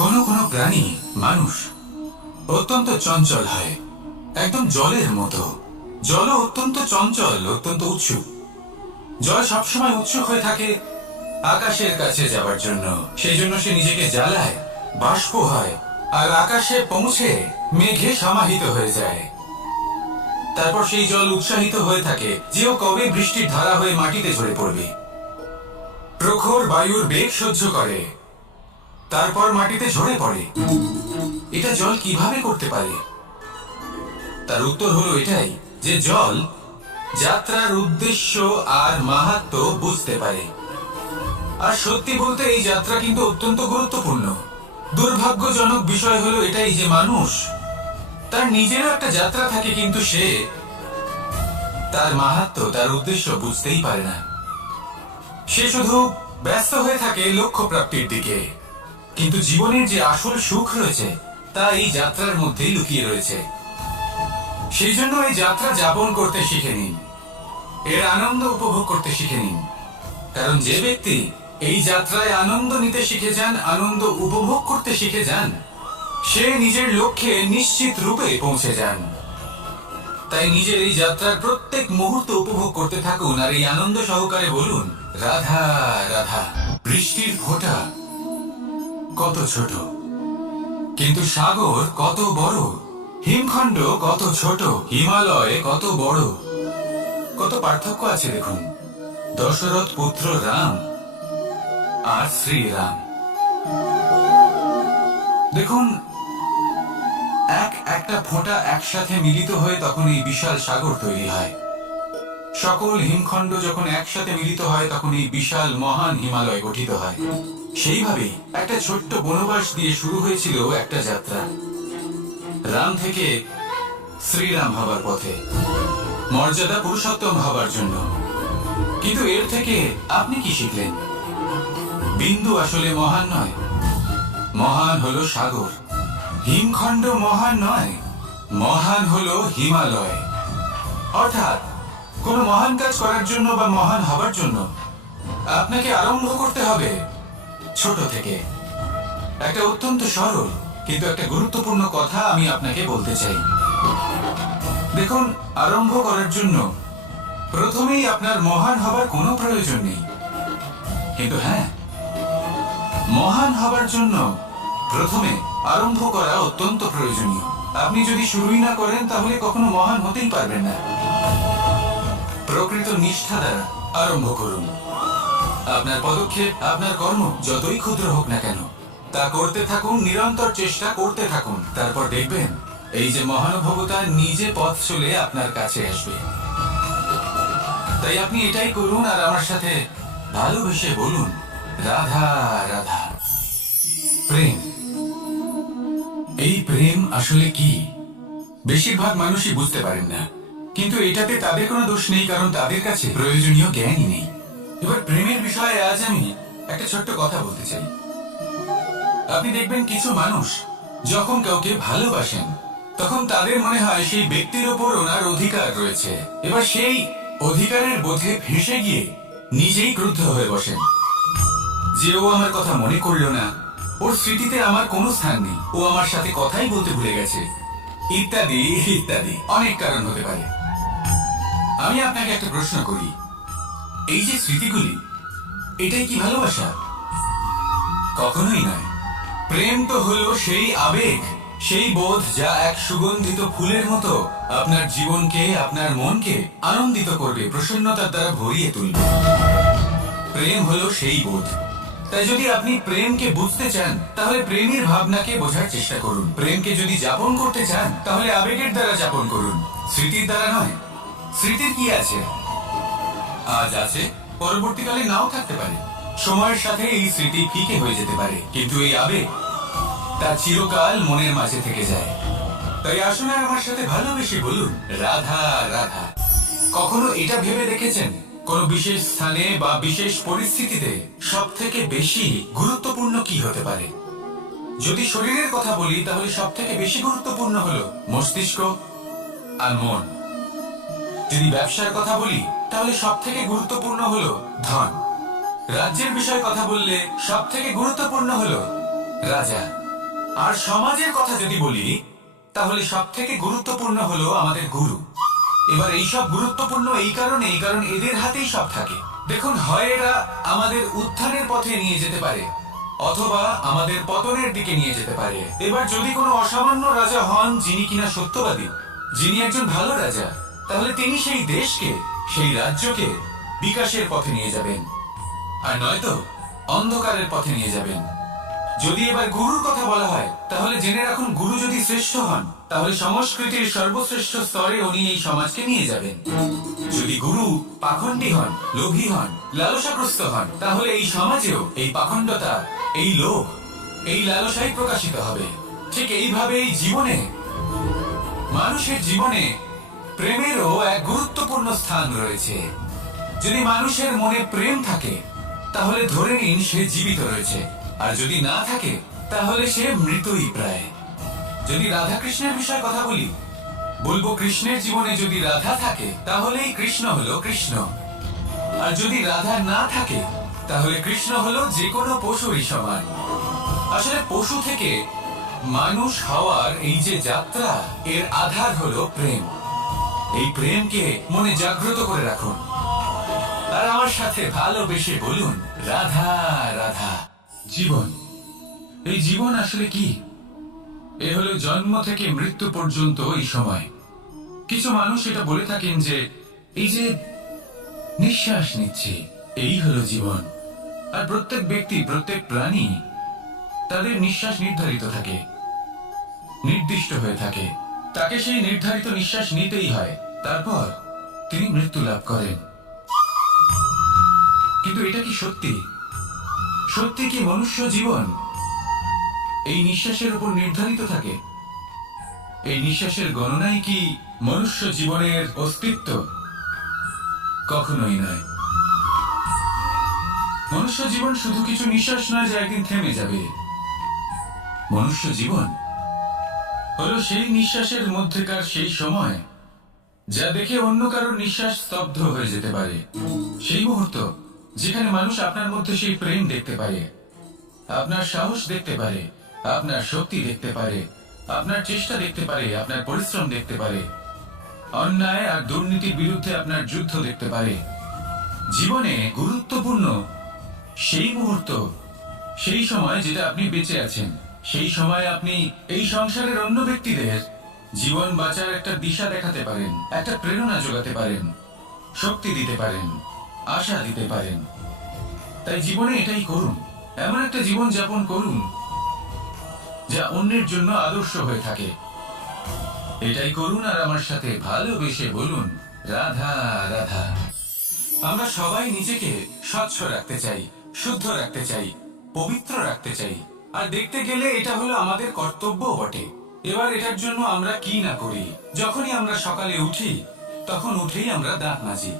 কোনো কোনো প্রাণী মানুষ অত্যন্ত চঞ্চল হয়, একদম জলের মতো। জলও অত্যন্ত চঞ্চল, অত্যন্ত উৎসুক। জল সবসময় উৎসুক হয়ে থাকে আকাশের কাছে যাওয়ার জন্য। সেই জন্য সে নিজেকে জ্বালায়, বাষ্প হয়, আর আকাশে পৌঁছে মেঘে সমাহিত হয়ে যায়। তারপর সেই জল উৎসাহিত হয়ে থাকে যে ও কবে বৃষ্টির ধারা হয়ে মাটিতে ঝরে পড়বে। প্রখর বায়ুর বেগ সহ্য করে, তারপর মাটিতে ঝরে পড়ে। এটা জল কিভাবে করতে পারে? তার উত্তর হলো এটাই যে জল যাত্রার উদ্দেশ্য আর মাহাত্ম্য বুঝতে পারে। আর সত্যি বলতে এই যাত্রা কিন্তু অত্যন্ত গুরুত্বপূর্ণ। দুর্ভাগ্যজনক বিষয় হলো এটাই যে মানুষ তার নিজেরও একটা যাত্রা থাকে, কিন্তু সে তার মাহাত্ম্য, তার উদ্দেশ্য বুঝতেই পারে না। সে শুধু ব্যস্ত হয়ে থাকে লক্ষ্য প্রাপ্তির দিকে। কিন্তু জীবনের যে আসল সুখ রয়েছে তা এই যাত্রার মধ্যেই লুকিয়ে রয়েছে। সেই জন্য এই যাত্রা যাপন করতে শিখে নিন, এর আনন্দ উপভোগ করতে শিখে নিন। কারণ যে ব্যক্তি এই যাত্রায় আনন্দ নিতে শিখে যান, আনন্দ উপভোগ করতে শিখে যান, সে নিজের লক্ষ্যে নিশ্চিত রূপে পৌঁছে যান। তাই নিজের এই যাত্রার প্রত্যেক মুহূর্ত উপভোগ করতে থাকুন আর এই আনন্দ সহকারে বলুন, রাধা রাধা। বৃষ্টির ফোঁটা কত ছোট, কিন্তু সাগর কত বড়। হিমখণ্ড কত ছোট, হিমালয় কত বড়। কত পার্থক্য আছে দেখুন। দশরথ পুত্র রাম আর শ্রীরাম। দেখুন, একটা ফোঁটা একসাথে মিলিত হয়ে তখন এই বিশাল সাগর তৈরি হয়। সকল হিমখণ্ড যখন একসাথে মিলিত হয় তখন এই বিশাল মহান হিমালয় গঠিত হয়। সেইভাবেই একটা ছোট্ট বনবাস দিয়ে শুরু হয়েছিল একটা যাত্রা, রাম থেকে শ্রীরাম হবার পথে, মর্যাদা পুরুষোত্তম হবার জন্য। কিন্তু এর থেকে আপনি কি শিখলেন? বিন্দু আসলে মহান নয়, মহান হলো সাগর। হিমখণ্ড মহান নয়, মহান হলো হিমালয়। অর্থাৎ কোন মহান কাজ করার জন্য বা মহান হবার জন্য আপনাকে আরম্ভ করতে হবে ছোট থেকে। একটা অত্যন্ত সরল কিন্তু একটা গুরুত্বপূর্ণ কথা আমি আপনাকে বলতে চাই। দেখুন, আরম্ভ করার জন্য প্রথমেই আপনার মহান হবার কোনো প্রয়োজন নেই। কিন্তু হ্যাঁ, মহান হবার জন্য প্রথমে আরম্ভ করা অত্যন্ত প্রয়োজনীয়। আপনি যদি শুরুই না করেন তাহলে কখনো মহান হতেই পারবেন না। প্রকৃত নিষ্ঠা দ্বারা আরম্ভ করুন। আপনার পদক্ষেপ, আপনার কর্ম যতই ক্ষুদ্র হোক না কেন, তা করতে থাকুন, নিরন্তর চেষ্টা করতে থাকুন। তারপর দেখবেন এই যে মহানুভবতা নিজে পথ চলে আপনার কাছে আসবে। তাই আপনি এটাই করুন আর আমার সাথে ভালোবেসে বলুন, রাধা রাধা। প্রেম, এই প্রেম আসলে কি বেশিরভাগ মানুষই বুঝতে পারেন না। কিন্তু এটাতে তাদের কোনো দোষ নেই, কারণ তাদের কাছে প্রয়োজনীয় জ্ঞানই নেই। এবার প্রেমের বিষয়ে আজ আমি একটা ছোট্ট কথা বলতে চাই। আপনি দেখবেন কিছু মানুষ যখন কাউকে ভালোবাসেন তখন তাদের মনে হয় সেই ব্যক্তির ওপর ওনার অধিকার রয়েছে। এবার সেই অধিকারের বোধে ভেসে গিয়ে নিজেই ক্রুদ্ধ হয়ে বসেন যে ও আমার কথা মনে করলো না, ওর স্মৃতিতে আমার কোনো স্থান নেই, ও আমার সাথে কথাই বলতে ভুলে গেছে, ইত্যাদি ইত্যাদি অনেক কারণ হতে পারে। আমি আপনাকে একটা প্রশ্ন করি, এই যে স্মৃতিগুলি, এটাই কি ভালোবাসা? কখনোই নয়। প্রেম তো হলো সেই আবেগ, সেই বোধ যা এক সুগন্ধিত ফুলের মতো আপনার জীবনকে, আপনার মনকে আনন্দিত করবে, প্রসন্নতার দ্বারা ভরিয়ে তুলবে। প্রেম হলো সেই বোধ। তাই যদি আপনি প্রেমকে বুঝতে চান তাহলে প্রেমের ভাবনাকে বোঝার চেষ্টা করুন। প্রেমকে যদি যাপন করতে চান তাহলে আবেগের দ্বারা যাপন করুন, স্মৃতির দ্বারা নয়। স্মৃতির কি আছে? আজ আছে, পরবর্তীকালে নাও থাকতে পারে। সময়ের সাথে এই স্মৃতি ফিকে হয়ে যেতে পারে, কিন্তু এই আবেগ তা চিরকাল মনের মাঝে থেকে যায়। তাই আসুন আমার সাথে ভালোবেসে বলুন, রাধা রাধা। কখনো এটা ভেবে দেখেছেন কোন বিশেষ স্থানে বা বিশেষ পরিস্থিতিতে সব থেকে বেশি গুরুত্বপূর্ণ কি হতে পারে? যদি শরীরের কথা বলি তাহলে সব থেকে বেশি গুরুত্বপূর্ণ হলো মস্তিষ্ক আর মন। যদি ব্যবসার কথা বলি তাহলে সব থেকে গুরুত্বপূর্ণ হলো ধন। রাজ্যের বিষয়ে কথা বললে সব থেকে গুরুত্বপূর্ণ হলো রাজা। আর সমাজের কথা যদি বলি, তাহলে সব থেকে গুরুত্বপূর্ণ হলো আমাদের গুরু। এবার এইসব গুরুত্বপূর্ণ কারণ এদের হাতেই সব থাকে। দেখুন, হয় এরা আমাদের উত্থানের পথে নিয়ে যেতে পারে, অথবা আমাদের পতনের দিকে নিয়ে যেতে পারে। এবার যদি কোনো অসামান্য রাজা হন, যিনি কিনা সত্যবাদী, যিনি একজন ভালো রাজা, তাহলে তিনি সেই দেশকে, সেই রাজ্যকে বিকাশের পথে নিয়ে যাবেন, আর নয়তো অন্ধকারের পথে নিয়ে যাবেন। যদি এবার গুরুর কথা বলা হয়, তাহলে জেনে রাখুন, গুরু যদি শ্রেষ্ঠ হন, তাহলে সংস্কৃতির সর্বশ্রেষ্ঠ স্তরে উনি এই সমাজকে নিয়ে যাবেন। যদি গুরু পাখণ্ডী হন, লোভী হন, লালসাগ্রস্ত হন, তাহলে এই সমাজেও এই পাখণ্ডতা, এই লোভ, এই লালসাই প্রকাশিত হবে। ঠিক এইভাবে এই জীবনে, মানুষের জীবনে প্রেমেরও এক গুরুত্বপূর্ণ স্থান রয়েছে। যদি মানুষের মনে প্রেম থাকে, তাহলে ধরে নিন সে জীবিত রয়েছে, আর যদি না থাকে, তাহলে সে মৃতই প্রায়। যদি রাধা কৃষ্ণের বিষয়ে কথা বলি, বলবো কৃষ্ণের জীবনে যদি রাধা থাকে, তাহলেই কৃষ্ণ হলো কৃষ্ণ। আর যদি রাধা না থাকে, তাহলে কৃষ্ণ হলো যে কোনো পশুরই সমান। আসলে পশু থেকে মানুষ হওয়ার এই যে যাত্রা, এর আধার হলো প্রেম। এই প্রেমকে মনে জাগ্রত করে রাখুন, আর আমার সাথে ভালোবেসে বলুন, রাধা রাধা। জীবন, এই জীবন আসলে কি? এ হলো জন্ম থেকে মৃত্যু পর্যন্ত এই সময়। কিছু মানুষ এটা বলে থাকেন যে এই যে নিঃশ্বাস নিচ্ছে, এই হলো জীবন। আর প্রত্যেক ব্যক্তি, প্রত্যেক প্রাণী, তাদের নিঃশ্বাস নির্ধারিত থাকে, নির্দিষ্ট হয়ে থাকে। তাকে সেই নির্ধারিত নিঃশ্বাস নিতেই হয়, তারপর তিনি মৃত্যু লাভ করেন। কিন্তু এটা কি সত্যি? সত্যি কি মনুষ্য জীবন এই নিঃশ্বাসের উপর নির্ধারিত থাকে? এই নিঃশ্বাসের গণনাই কি মনুষ্য জীবনের অস্তিত্ব? কখনোই নয়। মনুষ্য জীবন শুধু কিছু নিঃশ্বাস নয় যা একদিন থেমে যাবে। মনুষ্য জীবন হলো সেই নিঃশ্বাসের মধ্যেকার সেই সময়, যা দেখে অন্য কারোর নিঃশ্বাস স্তব্ধ হয়ে যেতে পারে। সেই মুহূর্ত যেখানে মানুষ আপনার মধ্যে সেই প্রেম দেখতে পারে, আপনার সাহস দেখতে পারে, আপনার শক্তি দেখতে পারে, আপনার চেষ্টা দেখতে পারে, আপনার পরিশ্রম দেখতে পারে, অন্যায় আর দুর্নীতির বিরুদ্ধে আপনার যুদ্ধ দেখতে পারে। জীবনে গুরুত্বপূর্ণ সেই মুহূর্ত, সেই সময় যেটা আপনি বেঁচে আছেন। সেই সময় আপনি এই সংসারের অন্য ব্যক্তিদের জীবন বাঁচার একটা দিশা দেখাতে পারেন, একটা প্রেরণা যোগাতে পারেন, শক্তি দিতে পারেন, আশা দিতে পারেন। তাই জীবনে এটাই করুন, এমন একটা জীবন যাপন করুন যা অন্যের জন্য আদর্শ হয়ে থাকে। এটাই করুন, আর আমার সাথে ভালোবেসে বলুন, রাধা রাধা। আমরা সবাই নিজেকে স্বচ্ছ রাখতে চাই, শুদ্ধ রাখতে চাই, পবিত্র রাখতে চাই। আর দেখতে গেলে এটা হলো আমাদের কর্তব্য বটে। এবার এটার জন্য আমরা কি না করি। যখনই আমরা সকালে উঠি, তখন উঠেই আমরা দাঁত মাজি।